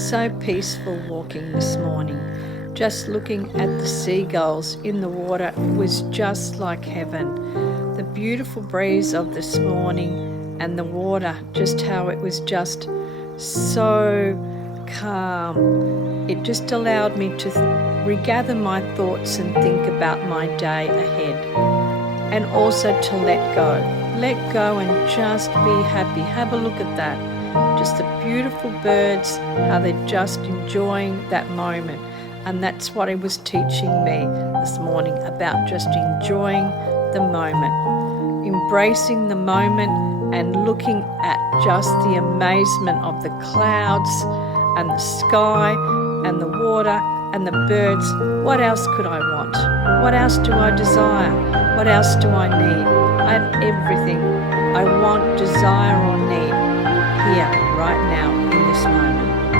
So peaceful walking this morning. Just looking at the seagulls in the water was just like heaven. The beautiful breeze of this morning and the water, just how it was just so calm. It just allowed me to regather my thoughts and think about my day ahead. And also to let go. Let go and just be happy. Have a look at that. Just the beautiful birds, how they're just enjoying that moment. And that's what he was teaching me this morning, about just enjoying the moment. Embracing the moment and looking at just the amazement of the clouds and the sky and the water and the birds. What else could I want? What else do I desire? What else do I need? I have everything I want, desire or need here, right now, in this moment.